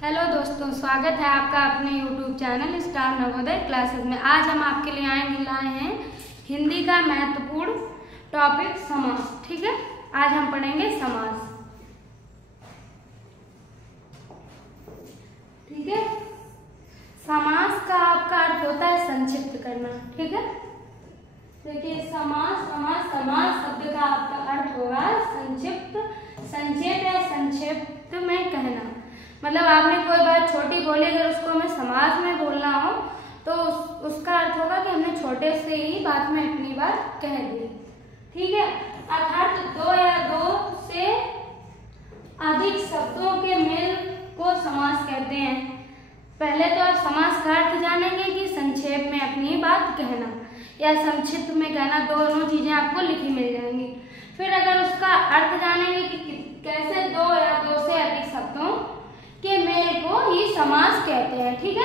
Hello दोस्तों, स्वागत है आपका अपने YouTube channel star Navodaya classes में। आज हम आपके लिए लाए हैं हिंदी का महत्वपूर्ण टॉपिक समास। ठीक है, आज हम पढ़ेंगे समास। ठीक है, समास का आपका अर्थ होता है संक्षिप्त करना। ठीक है, देखिए समास शब्द का आपका अर्थ होगा संक्षिप्त, संक्षेप या संक्षिप्त में कहना। मतलब आपने कोई बात छोटी बोली, अगर उसको हमें समास में बोलना हो तो उसका अर्थ होगा कि हमने छोटे से ही बात में इतनी बात कह दी। ठीक है, अर्थात दो या दो से अधिक शब्दों के मेल को समास कहते हैं। पहले तो आप समास का अर्थ जानेंगे कि संक्षेप में अपनी बात कहना या संक्षिप्त में कहना, दोनों चीजें आपको लिखी मिल जाएंगी। फिर अगर उसका अर्थ जानेंगे कि कैसे दो या दो से अधिक शब्दों के मेल को ही समास कहते हैं। ठीक है,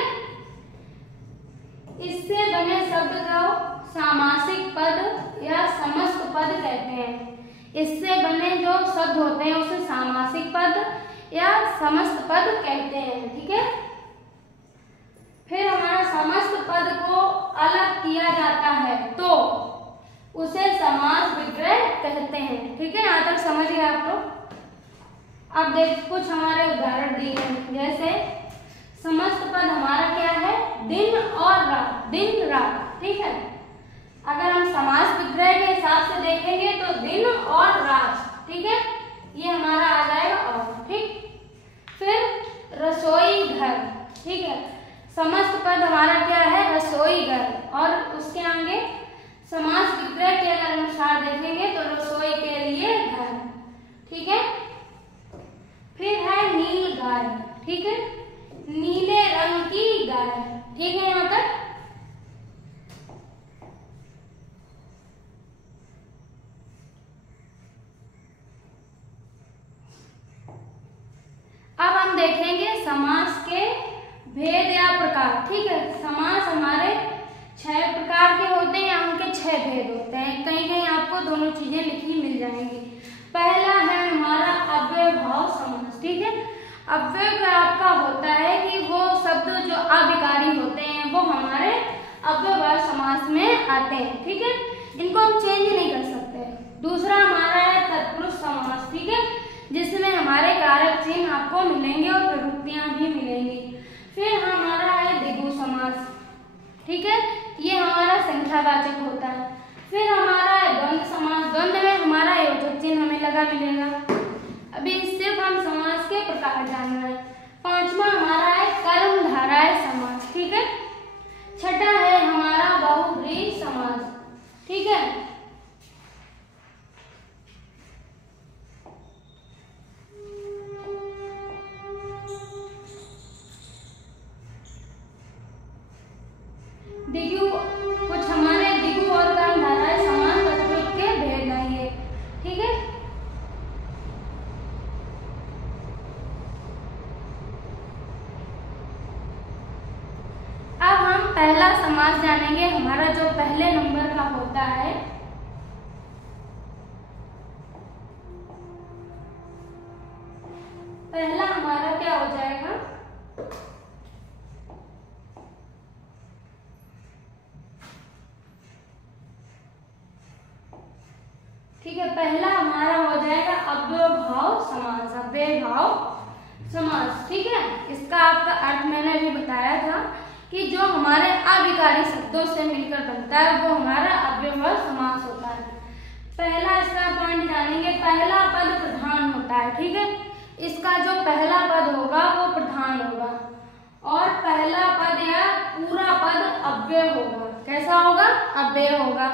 इससे बने शब्द को सामासिक पद या समस्त पद कहते हैं। इससे बने जो शब्द होते हैं उसे सामासिक पद या समस्त पद कहते हैं। ठीक है, फिर हमारा समस्त पद को अलग किया जाता है तो उसे समास विग्रह कहते हैं। ठीक है, यहाँ तक समझ गए आप लोग। अब देख कुछ हमारे उदाहरण दिए हैं, जैसे समस्त पद हमारा क्या है, दिन और रात, दिन रात। ठीक है, अगर हम समास विग्रह के हिसाब से देखेंगे तो दिन और रात। ठीक है, ये हमारा आ जाएगा और। ठीक, फिर रसोई घर। ठीक है, समस्त पद हमारा क्या है, रसोई घर, और उसके आगे समास विग्रह के अनुसार देखेंगे तो रसोई के लिए घर। ठीक है, फिर है नील गाय। ठीक है, नीले रंग की गाय। ठीक है, यहाँ तक। अब हम देखेंगे समास के भेद या प्रकार। ठीक है, समास हमारे 6 प्रकार के होते हैं या उनके 6 भेद होते हैं। कहीं कहीं आपको दोनों चीजें लिखी मिल जाएंगी। पहला है हमारा अव्ययभाव समास। ठीक है, अव्यय का आपका होता है कि वो शब्द जो अविकारी होते हैं वो हमारे अव्ययभाव समास में आते हैं। ठीक है, इनको हम चेंज नहीं कर सकते। दूसरा हमारा है तत्पुरुष समास। ठीक है, जिसमें हमारे कारक चिन्ह आपको मिलेंगे और प्रवृत्तियां भी मिलेंगी। फिर हमारा है द्विगु समास। ठीक है, ये हमारा संख्यावाचक होता है। फिर हमारा है द्वंद्व समास। द्वंद्व में हमारा योजक चिन्ह हमें लगा मिलेगा। अभी सिर्फ हम समास के प्रकार जान रहे हैं। 5वां हमारा है कर्मधारय समास। ठीक है, छठा है हमारा बहुव्रीहि समास। ठीक है, द्विगु, कुछ हमारे द्विगु और कर्मधारय समास तत्पुरुष के भेद आइए। ठीक है, अब हम पहला समास जानेंगे, हमारा जो पहले नंबर का होता है। पहला हमारा क्या हो जाएगा, ठीक है, पहला हमारा हो जाएगा अव्ययभाव समास। अव्ययभाव समास। ठीक है, इसका आपका अर्थ मैंने अभी बताया था कि जो हमारे अविकारी शब्दों से मिलकर बनता है वो हमारा अव्ययभाव समास होता है। पहला इसका पॉइंट जानेंगे, पहला पद प्रधान होता है। ठीक है, इसका जो पहला पद होगा वो प्रधान होगा और पहला पद या पूरा पद अव्यय होगा। कैसा होगा, अव्यय होगा।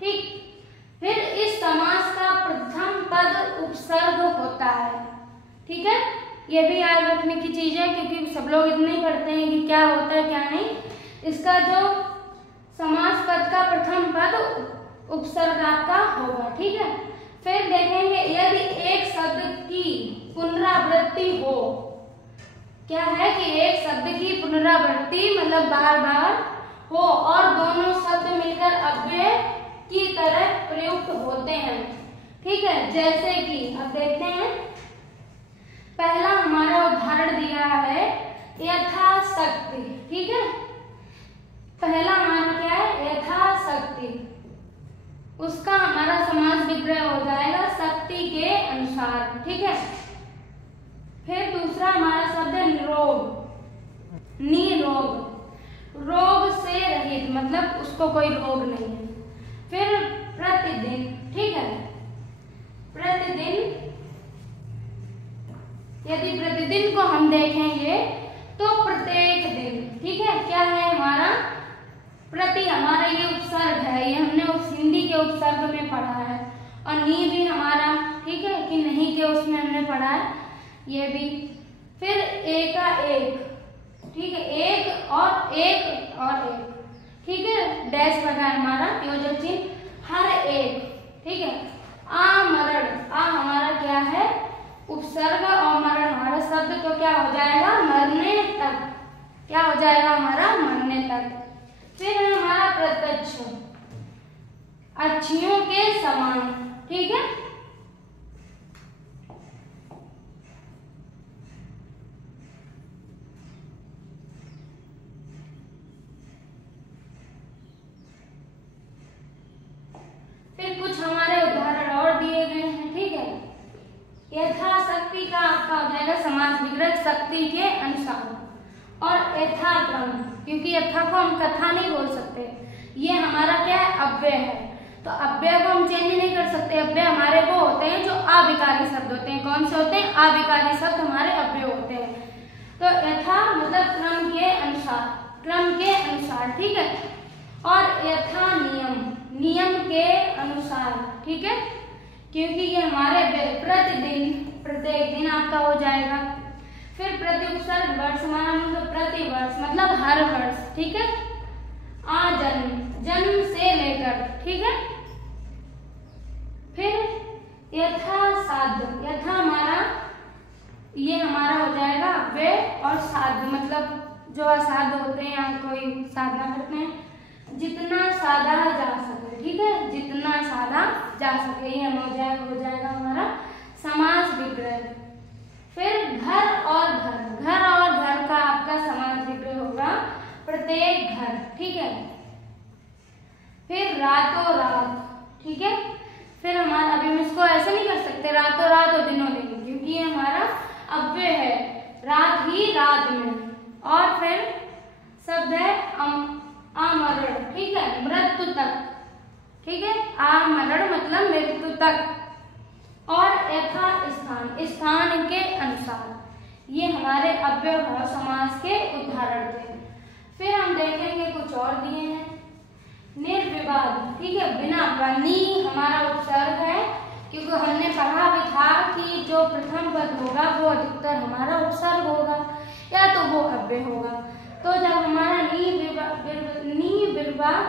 ठीक, फिर इस समास का प्रथम पद उपसर्ग होता है। ठीक है, ये भी याद रखने की चीज है क्योंकि सब लोग इतना ही पढ़ते हैं कि क्या होता है क्या नहीं। इसका जो समास पद का प्रथम पद उपसर्ग आपका होगा। ठीक है, फिर देखेंगे यदि एक शब्द की पुनरावृत्ति हो, क्या है कि एक शब्द की पुनरावृत्ति मतलब बार बार हो और दोनों शब्द मिलकर अव्यय की तरह प्रयुक्त होते हैं। ठीक है, जैसे कि अब देखते हैं, पहला हमारा उदाहरण दिया है यथाशक्ति, ठीक है। पहला हमारा क्या है, यथाशक्ति, उसका हमारा समास विग्रह हो जाएगा शक्ति के अनुसार, ठीक है। फिर दूसरा हमारा शब्द है निरोग, निरोग, रोग से रहित, मतलब उसको कोई रोग नहीं है। फिर प्रतिदिन, ठीक है, प्रतिदिन, यदि प्रतिदिन को हम देखेंगे तो प्रत्येक दिन, ठीक है। क्या है हमारा प्रति, हमारा ये उपसर्ग है, ये हमने उस हिंदी के उपसर्ग में पढ़ा है, और नी भी हमारा, ठीक है, कि नहीं के उसमें हमने पढ़ा है, ये भी। फिर एका एक, ठीक है, एक और एक और एक, ठीक है, डैश लगा है हमारा योजक चिन्ह, हर एक, ठीक है। आमरण, आ हमारा क्या है उपसर्ग, और मरण हमारा शब्द, तो क्या हो जाएगा मरने तक, क्या हो जाएगा हमारा मरने तक। फिर है हमारा प्रत्यक्ष, अच्छियों के समान, ठीक है। फिर कुछ हमारे उदाहरण और दिए गए हैं, ठीक है। यथाशक्ति का आपका हो जाएगा समास विग्रह शक्ति के अनुसार, और यथाक्रम, क्योंकि यथा को हम कथा नहीं बोल सकते, ये हमारा क्या है अव्यय है, तो अव्यय को हम चेंज नहीं कर सकते। अव्यय हमारे वो होते हैं जो अविकारी शब्द होते हैं। कौन से होते हैं, अविकारी शब्द हमारे अव्यय होते हैं। तो यथा मतलब क्रम के अनुसार, क्रम के अनुसार, ठीक है। और यथा नियम, नियम के अनुसार, ठीक है, क्योंकि ये हमारे प्रतिदिन, प्रत्येक दिन आपका हो जाएगा। फिर प्रति उपसर्ग वर्ष, हमारा मतलब प्रति वर्ष, मतलब हर वर्ष, ठीक है। आजन्म, जन्म से लेकर, ठीक है। फिर यथासाध्य, यथा हमारा ये हमारा हो जाएगा वे, और साध्य मतलब जो असाध्य होते हैं या कोई साधना करते हैं, जितना साधा जा सके, ठीक है, जितना साधा जा सके, ये हो जाएगा हमारा समास विग्रह। फिर घर और घर, घर और घर का आपका समास विग्रह होगा प्रत्येक घर, ठीक है। फिर रातों रात, ठीक है। फिर हमारा, अभी हम इसको ऐसे नहीं कर सकते रातों रात और दिनों दिन, क्योंकि ये हमारा अव्यय है, रात ही रात में। और फिर शब्द है आमरण, ठीक है, मृत्यु तक, ठीक है, आमरण मतलब मृत्यु तक। और यथा स्थान, स्थान के अनुसार, ये हमारे अव्यय भाव समास के उदाहरण थे। फिर हम देखेंगे कुछ और दिए हैं, निर्विवाद, ठीक है, बिना नी हमारा उपसर्ग है, क्योंकि हमने पढ़ा भी था कि जो प्रथम पद होगा वो अधिकतर हमारा उपसर्ग होगा या तो वो अव्यय होगा। तो जब हमारा नी विवाद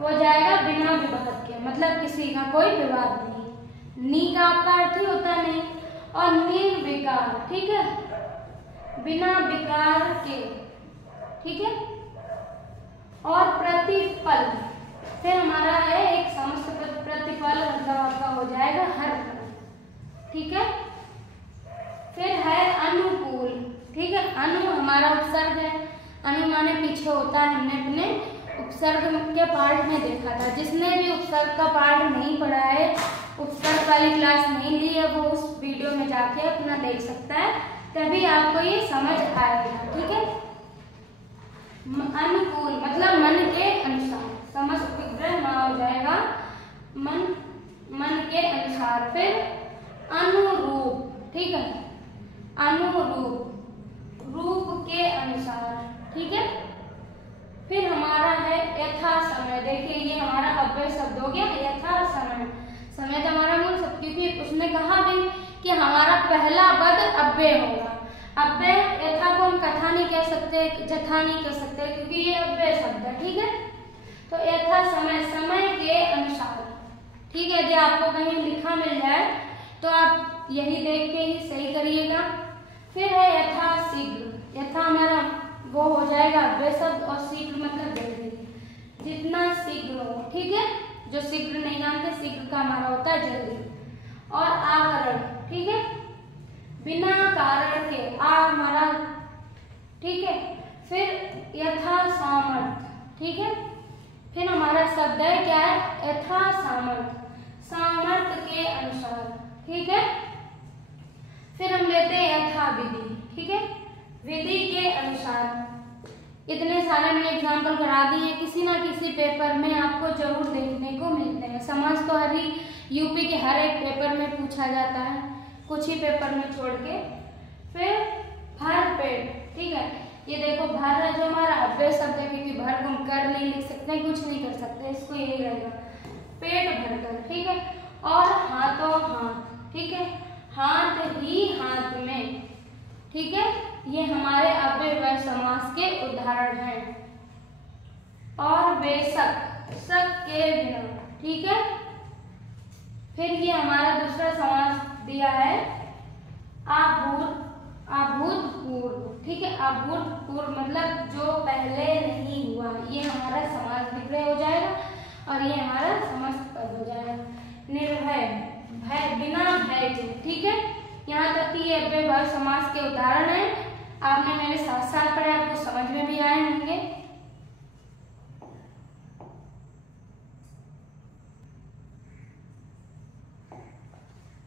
हो जाएगा बिना विवाद के, मतलब किसी का कोई विवाद नहीं, नी का आपका अर्थ ही होता नहीं। और निर्विकार, ठीक है, बिना विकार के, ठीक है। और प्रतिफल, फिर हमारा है एक समस्त प्रतिफल, मतलब आपका हो जाएगा हर फल, ठीक है। फिर है अनुकूल, ठीक है, अनु हमारा उपसर्ग है, अनु माने पीछे होता है, हमने अपने उपसर्ग के पार्ट में देखा था। जिसने भी उपसर्ग का पार्ट नहीं पढ़ा है, उपसर्ग वाली क्लास नहीं ली है, वो उस वीडियो में जाके अपना देख सकता है, तभी आपको ये समझ आएगा, ठीक है। अनुकूल मतलब मन के अनुसार, समस्त विग्रह ना हो जाएगा मन के अनुसार। फिर अनुरूप, ठीक है, अनुरूप रूप के अनुसार, ठीक है। फिर हमारा है यथा समय, देखिए ये हमारा अव्यय शब्द हो गया यथा समय। समय तो हमारा मूल शब्द, क्योंकि उसने कहा भी कि हमारा पहला पद अव्यय होगा। अव्यय यथा को हम कथा नहीं कह सकते, जथा नहीं कह सकते, क्योंकि ये अव्यय शब्द है, ठीक है। तो यथा समय, समय के अनुसार, ठीक है। यदि आपको कहीं लिखा मिल जाए तो आप यही देख के ही सही करिएगा। फिर है यथा शीघ्र, यथा हमारा वो हो जाएगा अव्यय शब्द, और शीघ्र मतलब जल्दी, जितना शीघ्र हो, ठीक है। जो शीघ्र नहीं जानते, शीघ्र का हमारा होता है जल्दी। और आकरण, ठीक है, बिना कारण के, आ हमारा ठीक है। फिर हमारा शब्द है क्या है, यथा सामर्थ्य, सामर्थ्य के अनुसार, ठीक है। फिर हम लेते हैं यथा विधि, ठीक है, विधि के अनुसार। इतने सारे मैंने एग्जाम्पल करा दिए, किसी ना किसी पेपर में आपको जरूर देखने को मिलते हैं। समाज तो हर ही यूपी के हर एक पेपर में पूछा जाता है, कुछ ही पेपर में छोड़ के। फिर भर पेट, ठीक है, ये देखो भर है जो हमारा अव्यय शब्द है, क्योंकि भर को हम कर नहीं लिख सकते, कुछ नहीं कर सकते, इसको यही रहेगा पेट भरकर, ठीक है। और हाथों हाथ, ठीक है, हाथ ही हाथ में, ठीक है, ये हमारे अव्यय समास के उदाहरण हैं। और बेशक, शक के बिना, ठीक है। फिर ये हमारा दूसरा समास दिया है अभूतपूर्व, ठीक है, अभूतपूर्व मतलब जो पहले नहीं हुआ, ये हमारा समास विग्रह हो जाएगा और ये हमारा समस्त पद हो जाएगा। निर्भय, भय, बिना भय के, ठीक है। यहाँ तक कि ये अव्यय समास के उदाहरण है, आपने मेरे साथ साथ पढ़े, आपको समझ में भी आए होंगे।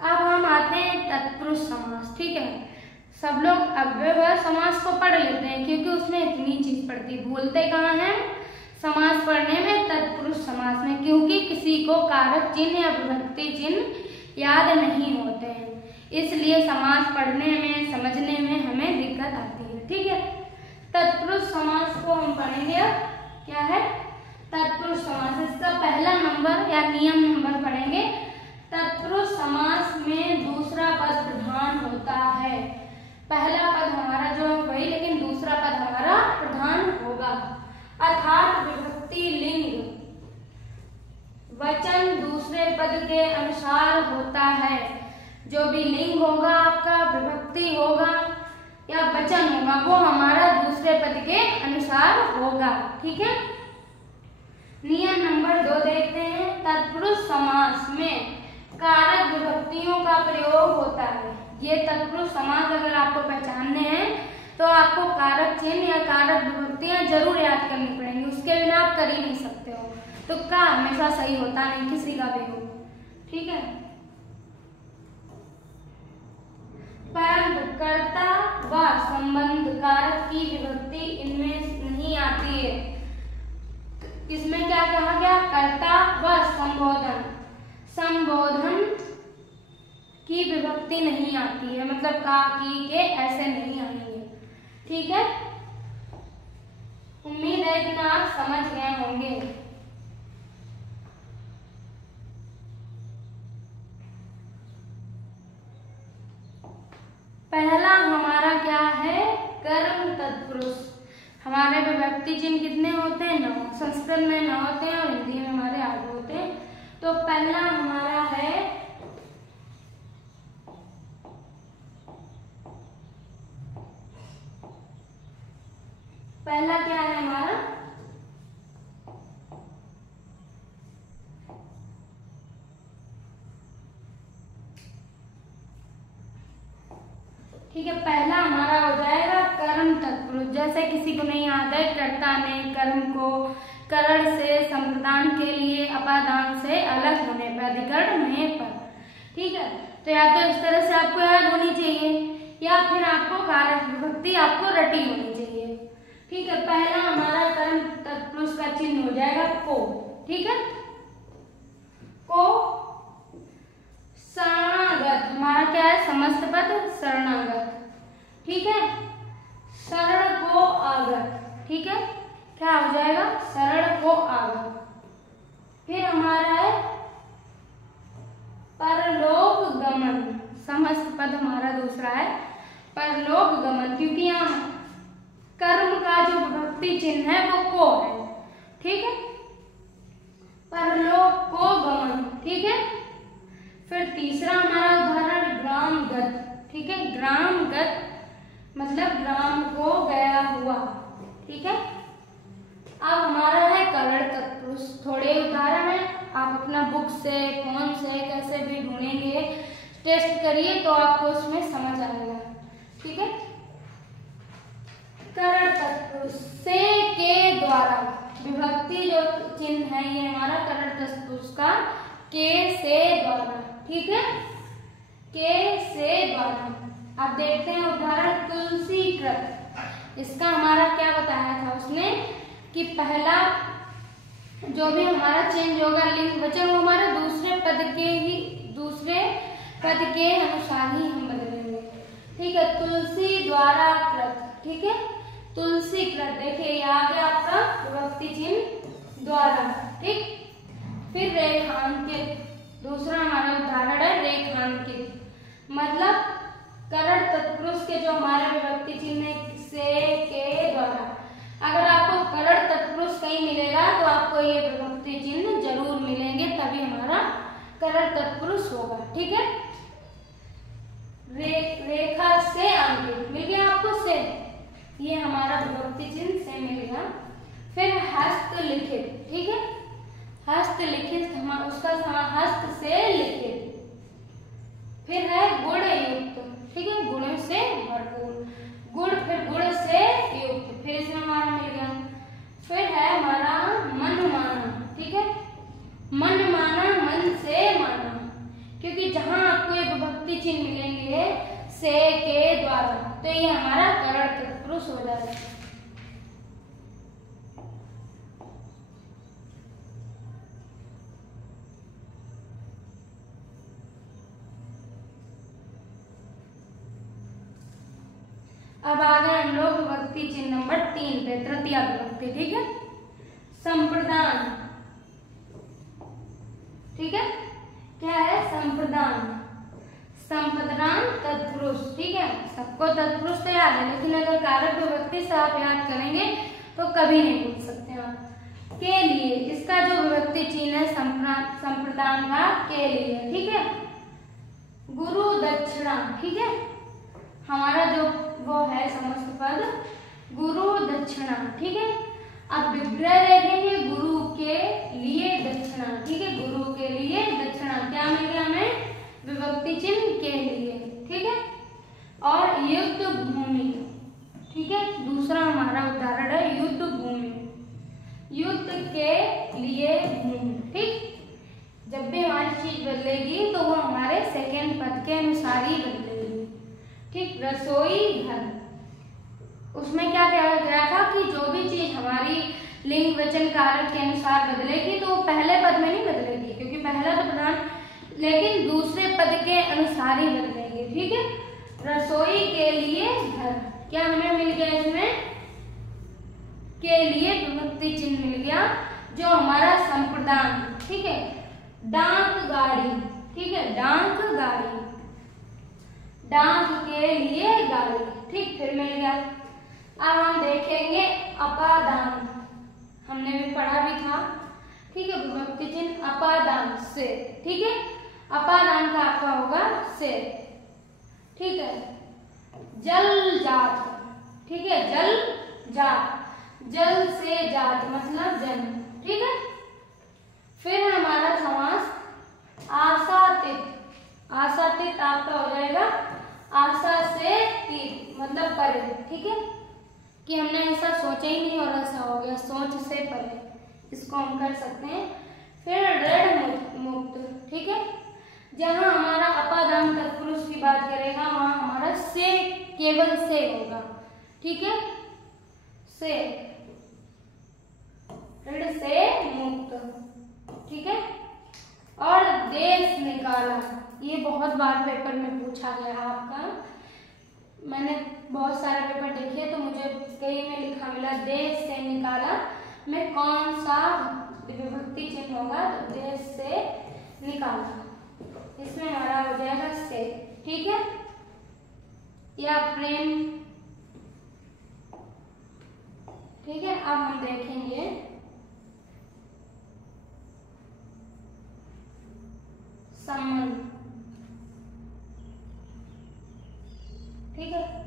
अब हम आते हैं तत्पुरुष समास, ठीक है। सब लोग अव्यय समास को पढ़ लेते हैं क्योंकि उसमें इतनी चीज पढ़ती, भूलते कहाँ हैं समास पढ़ने में, तत्पुरुष समास में, क्योंकि किसी को कारक चिन्ह या विभक्ति चिन्ह याद नहीं होते हैं, इसलिए समास पढ़ने में समझने में हमें दिक्कत आती है, ठीक है। तत्पुरुष समास को हम पढ़ेंगे। अब क्या है तत्पुरुष समास, इसका पहला नंबर या नियम नंबर पढ़ेंगे। तत्पुरुष समास में दूसरा पद प्रधान होता है। पहला पद हमारा जो है वही, लेकिन दूसरा पद हमारा प्रधान होगा, अर्थात विभक्ति लिंग वचन दूसरे पद के अनुसार होता है। जो भी लिंग होगा आपका, विभक्ति होगा या वचन होगा, वो हमारा दूसरे पद के अनुसार होगा, ठीक है। नियम नंबर 2 देखते हैं। तत्पुरुष समास में कारक विभक्तियों का प्रयोग होता है। ये तत्पुरुष समास अगर आपको पहचानने हैं तो आपको कारक चिन्ह या कारक विभक्तियां जरूर याद करनी पड़ेंगी, उसके बिना आप कर ही नहीं सकते हो। तुक्का हमेशा सही होता नहीं, किसी का भी हो, ठीक है। परंतु कर्ता व संबंध कारक की विभक्ति इनमें नहीं आती है। इसमें क्या कहा गया, कर्ता व संबोधन, संबोधन की विभक्ति नहीं आती है, मतलब का, की, के ऐसे नहीं आएंगे, ठीक है। उम्मीद है कि आप समझ गए होंगे। पहला हमारा क्या है, कर्म तत्पुरुष। हमारे विभक्ति चिन्ह कितने होते हैं, 9। संस्कृत में 9 होते हैं और हिंदी में हमारे 8 होते हैं। तो पहला हमारा है पहला क्या है हमारा, ठीक है। पहला हमारा हो जाएगा कर्म तत्पुरुष। जैसे किसी को नहीं आता है, कर्ता ने कर्म को करण से संप्रदान के लिए अपादान से अलग होने पर, अधिकरण होने पर, ठीक है। तो या तो इस तरह से आपको याद होनी चाहिए या फिर आपको कारक विभक्ति आपको रटी होनी चाहिए, ठीक है। पहला हमारा कर्म तत्पुरुष का चिन्ह हो जाएगा को, ठीक है। को शरणागत, हमारा क्या है, समस्त पद शरणागत, ठीक है। शरण को आगत, ठीक है, क्या हो जाएगा, शरण को आगत। फिर हमारा है परलोक गमन, समस्त पद हमारा दूसरा है परलोक गमन, क्योंकि यहाँ कर्म का जो विभक्ति चिन्ह है वो को है, ठीक है। परलोक को गमन, ठीक है। फिर तीसरा हमारा उदाहरण ग्रामगत, ठीक है। ग्रामगत मतलब ग्राम को गया हुआ, ठीक है। अब हमारा है करण तत्पुरुष। थोड़े उदाहरण है, आप अपना बुक से, फोन से, कैसे भी ढूंढेंगे, टेस्ट करिए तो आपको उसमें समझ आएगा, ठीक है। करण तत्पुरुष से के द्वारा विभक्ति चिन्ह है ये हमारा करड़ तत्पुरुष का के से द्वारा, ठीक है, के से द्वारा। अब देखते हैं उदाहरण तुलसीकृत। इसका हमारा क्या बताया था उसने कि पहला जो भी हमारा चेंज होगा लिंग वचन वो हमारे दूसरे पद के अनुसार ही हम बदलेंगे, ठीक है। तुलसी द्वारा कृत, ठीक है, तुलसी कृत। देखिए ये आ गया आपका विभक्ति चिन्ह द्वारा, ठीक। फिर रेखांकित, दूसरा हमारा उदाहरण है रेखांकित, मतलब करड़ तत्पुरुष के जो हमारे विभक्ति चिन्ह है से के द्वारा। अगर आपको करड़ तत्पुरुष कहीं मिलेगा तो आपको ये विभक्ति चिन्ह जरूर मिलेंगे, तभी हमारा करड़ तत्पुरुष होगा, ठीक है। रेखा से अंकित मिल गया आपको से, ये हमारा विभक्ति चिन्ह से मिल गया। फिर हस्तलिखित, ठीक है, हस्तलिखित उसका हस्त से लिखित। फिर है गुण युक्त, ठीक है, गुण से भरपूर, गुण फिर गुण से युक्त, फिर इसमें हमारा मिल गया। फिर है हमारा मन माना, ठीक है, मन माना, मन से माना, क्योंकि जहां आपको ये विभक्ति चिन्ह मिलेंगे से के द्वारा तो ये हमारा करड़ तत्पुरुष हो जाएगा। अब आ गए हम लोग विभक्ति चिन्ह नंबर 3 पे, तृतीय विभक्ति, ठीक है, संप्रदान, ठीक है। क्या है संप्रदान? संप्रदान तत्पुरुष, ठीक है, सबको तत्पुरुष तो याद है, लेकिन अगर कारक विभक्ति से आप याद करेंगे तो कभी नहीं भूल सकते आप। के लिए, इसका जो विभक्ति चिन्ह है संप्रदान का के लिए, ठीक है। गुरु दक्षिणा, ठीक है, हमारा जो वो है समस्त पद गुरु दक्षिणा, ठीक है। अब विग्रह देखेंगे गुरु के लिए दक्षिणा, ठीक है, गुरु के लिए दक्षिणा, क्या मिल गया हमें? विभक्ति चिन्ह के लिए, ठीक है। और युद्ध भूमि, ठीक है, दूसरा हमारा उदाहरण है युद्ध भूमि, युद्ध के लिए भूमि, ठीक। जब भी हमारी चीज बदलेगी तो वो हमारे सेकेंड पद के अनुसार ही बदलेगी, ठीक। रसोई घर, उसमें क्या कहा गया था कि जो भी चीज हमारी लिंग वचन कारक के अनुसार बदलेगी तो वो पहले पद में नहीं बदलेगी, क्योंकि पहला तो प्रधान, लेकिन दूसरे पद के अनुसार ही बदलेगी, ठीक है। रसोई के लिए घर, क्या हमें मिल गया इसमें? के लिए विभक्ति चिन्ह मिल गया जो हमारा संप्रदान, ठीक है। डाक गाड़ी, ठीक है, डाक गाड़ी, डाक के लिए गाड़ी, ठीक, फिर मिल गया। अब हम देखेंगे अपादान, हमने भी पढ़ा भी था, ठीक है, विभक्ति चिन्ह अपादान से, ठीक है, अपादान का आपका होगा से, ठीक है। जल जात, ठीक है, जल जात, जल से जात मतलब जन्म, ठीक है। फिर हमारा समास आशातीत, आशातीत आपका हो जाएगा आशा से तीत मतलब परे, ठीक है, कि हमने ऐसा सोचा ही नहीं और ऐसा हो गया, सोच से परे, इसको हम कर सकते हैं। फिर ऋण मुक्त, ठीक है, जहां हमारा अपादान तत्पुरुष की बात करेगा वहां हमारा से केवल से होगा, ठीक है, से, ऋण से मुक्त, ठीक है। और देश निकाला, ये बहुत बार पेपर में पूछा गया है आपका, मैंने बहुत सारे पेपर देखे तो मुझे कई में लिखा मिला देश से निकाला में कौन सा विभक्ति चिन्ह होगा? तो देश से निकाला, इसमें हमारा हो जाएगा से, ठीक है, या प्रेम, ठीक है। अब हम देखेंगे संबंध, ठीक है,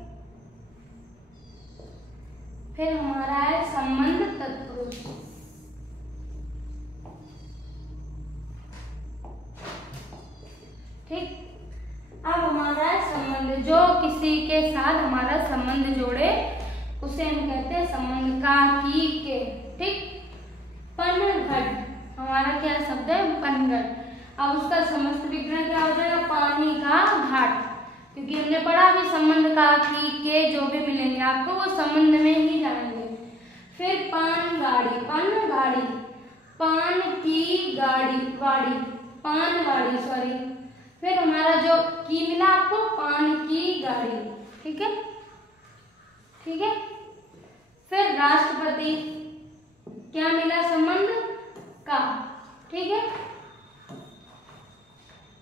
फिर हमारा है संबंध तत्पुरुष, ठीक। अब हमारा है संबंध, जो किसी के साथ हमारा संबंध जोड़े उसे हम कहते हैं संबंध, का, की, के, ठीक। पन घट, क्योंकि हमने पढ़ा भी संबंध का कि के जो भी मिलेंगे आपको वो संबंध में ही जाएंगे। फिर पान गाड़ी, पान गाड़ी, पान की गाड़ी, गाड़ी, पान गाड़ी, सॉरी। फिर हमारा जो की मिला आपको, पान की गाड़ी, ठीक है, ठीक है। फिर राष्ट्रपति, क्या मिला संबंध का, ठीक है,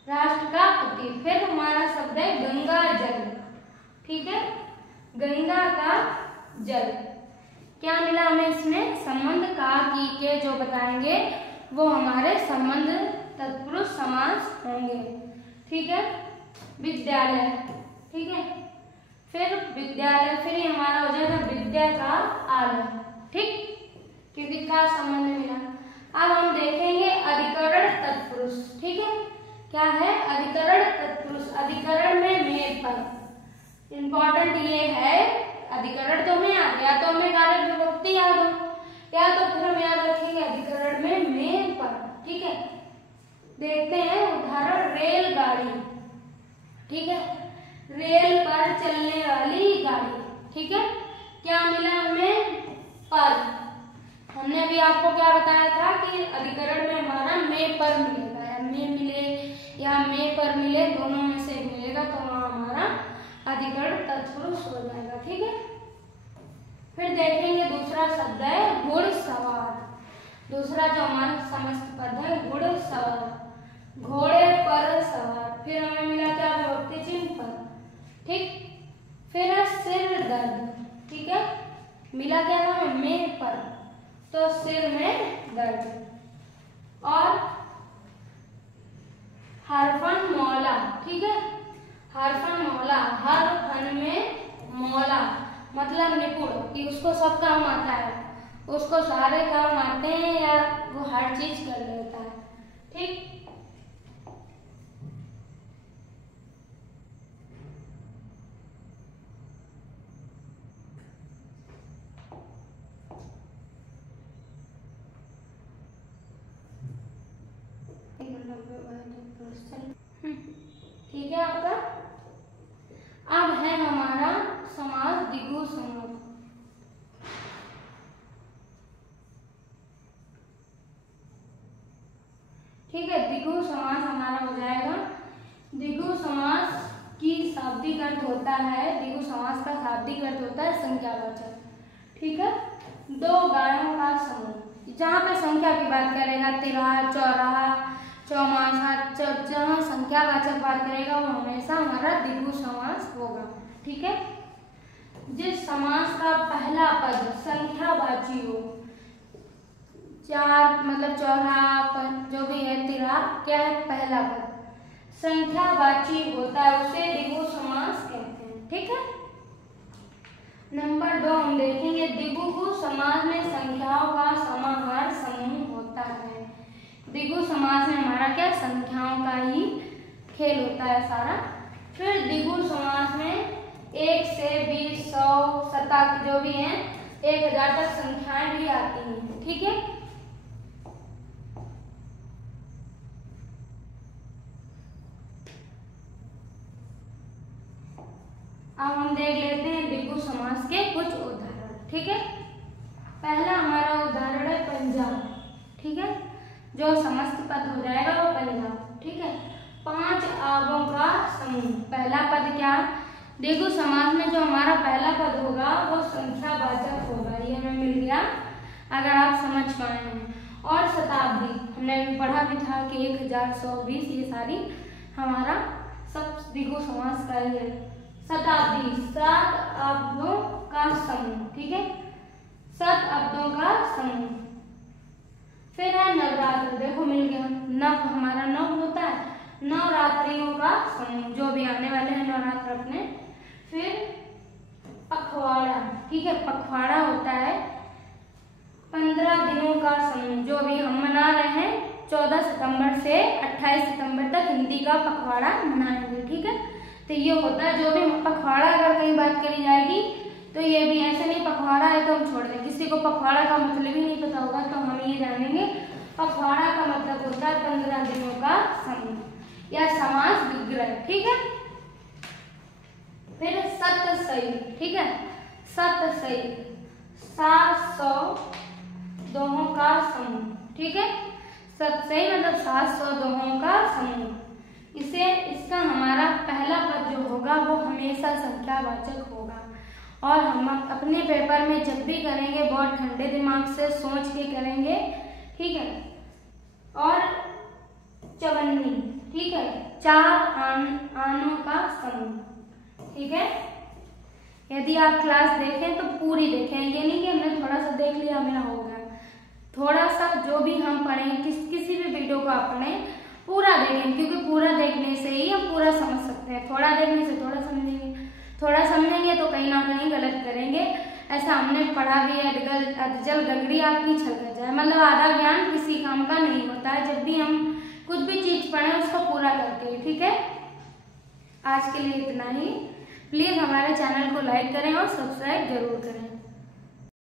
राष्ट्र का पति। फिर हमारा शब्द है गंगा जल, ठीक है, गंगा का जल। क्या मिला हमें इसमें, संबंध का की के जो बताएंगे वो हमारे संबंध तत्पुरुष समास होंगे, ठीक है। विद्यालय, ठीक है, फिर विद्यालय, फिर ये हमारा हो जाएगा विद्या का आलय, ठीक, क्योंकि का संबंध मिला। अब हम देखेंगे अधिकरण तत्पुरुष, ठीक है। क्या है, अधिकरण तत्पुरुष। अधिकरण में में पर इंपॉर्टेंट ये है, अधिकरण तो हमें आ गया, तो हमें कारक विभक्ति याद हो, या तो फिर हम याद रखेंगे अधिकरण में पर, ठीक है। देखते हैं उदाहरण, रेलगाड़ी, ठीक है, रेल पर चलने वाली गाड़ी, ठीक है। क्या मिला हमें, पर। हमने अभी आपको क्या बताया था कि अधिकरण में हमारा में पर मिलेगा, या में मिले या में पर मिले, दोनों में से मिलेगा तो वहां हमारा अधिकरण तत्पुरुष हो जाएगा, ठीक है। फिर देखेंगे दूसरा शब्द है घुड़सवार। दूसरा जो हमारा समस्त पद है घुड़सवार, घोड़े पर सवार। फिर हमें मिला क्या, विभक्ति चिन्ह पर, ठीक। फिर है सिर दर्द, ठीक है, मिला क्या हमें में पर, तो सिर में दर्द। और हरफन मौला, ठीक है, हरफन मौला, हर फन में मौला मतलब निपुण, कि उसको सब काम आता है, उसको सारे काम आते हैं या वो हर चीज कर लेता है, ठीक। ठीक है आपका। अब है हमारा समास द्विगु समास, ठीक है। द्विगु समास हमारा हो जाएगा, द्विगु समास की शाब्दिक अर्थ होता है, द्विगु समास का शाब्दिक अर्थ होता है संख्यावाचक, ठीक है। दो गायों का समूह, जहाँ पे संख्या की बात करेगा, तिराहा, चौराहा, चौमासा, जहाँ संख्यावाचक बात करेगा वो हमेशा हमारा द्विगु समास होगा, ठीक है। जिस समास का पहला पद संख्यावाची हो, चार मतलब चौराहा जो भी है, तिराहा, क्या है, पहला पद संख्यावाची होता है, उसे द्विगु समास कहते हैं, ठीक है। नंबर 2 हम देखेंगे, द्विगु समास में संख्याओं का समाहार समूह होता है। द्विगु समास में हमारा क्या, संख्याओं का ही खेल होता है सारा। फिर द्विगु समास में 1 से 20, 100, 7 जो भी हैं, 1000 तक संख्याएं भी आती हैं, ठीक है। अब हम देख लेते हैं द्विगु समास के कुछ उदाहरण, ठीक है। पहला हमारा उदाहरण है पंजाब, ठीक है, जो समस्त पद हो जाएगा वो पंजाब, ठीक है। 5 आबों का समूह, पहला पद क्या, द्विगु समास में जो हमारा पहला पद होगा वो संख्यावाचक होगा, ये हमें मिल गया अगर आप समझ पाए हैं। और शताब्दी हमने भी पढ़ा भी था कि 1000, 100, 20 ये सारी हमारा सब द्विगु समास का ही है। शताब्दी 7 अब्दों का समूह, ठीक है, 7 अब्दों का समूह। फिर है नवरात्र, देखो मिल गया, नव हमारा नव होता है, नवरात्रियों का समूह, जो भी आने वाले हैं नवरात्र अपने। फिर पखवाड़ा, ठीक है, पखवाड़ा होता है 15 दिनों का समूह, जो भी हम मना रहे हैं 14 सितंबर से 28 सितंबर तक हिंदी का पखवाड़ा मनाएंगे, ठीक है। तो ये होता है, जो भी पखवाड़ा अगर कहीं बात करी जाएगी तो ये भी ऐसे नहीं पखवाड़ा है तो हम छोड़ दें, किसी को पखवाड़ा का मतलब ही नहीं पता होगा तो हम ये जानेंगे पखवाड़ा का मतलब होता है 15 दिनों का समूह या समास विग्रह, ठीक है। फिर सतसई, ठीक है, सतसई 700 दोहों का समूह, ठीक है, सतसई मतलब 700 दोहों का समूह। इसका हमारा पहला पद जो होगा वो हमेशा संख्यावाचक होगा और हम अपने पेपर में जब भी करेंगे बहुत ठंडे दिमाग से सोच के करेंगे, ठीक है। और चवन्नी, ठीक है, 4 आनों का समूह, ठीक है। यदि आप क्लास देखें तो पूरी देखें, ये नहीं कि हमने थोड़ा सा देख लिया मेरा हो गया। थोड़ा सा जो भी हम पढ़ें, किसी भी वीडियो को आप पढ़ें पूरा देखें, क्योंकि पूरा देखने से ही हम पूरा समझ सकते हैं। थोड़ा देखने से थोड़ा समझेंगे तो कहीं ना कहीं गलत करेंगे। ऐसा हमने पढ़ा भी है, अधजल गगड़ी आपकी छलक जाए, मतलब आधा ज्ञान किसी काम का नहीं होता है। जब भी हम कुछ भी चीज पढ़ें उसको पूरा करके, ठीक है। आज के लिए इतना ही। प्लीज हमारे चैनल को लाइक करें और सब्सक्राइब जरूर करें।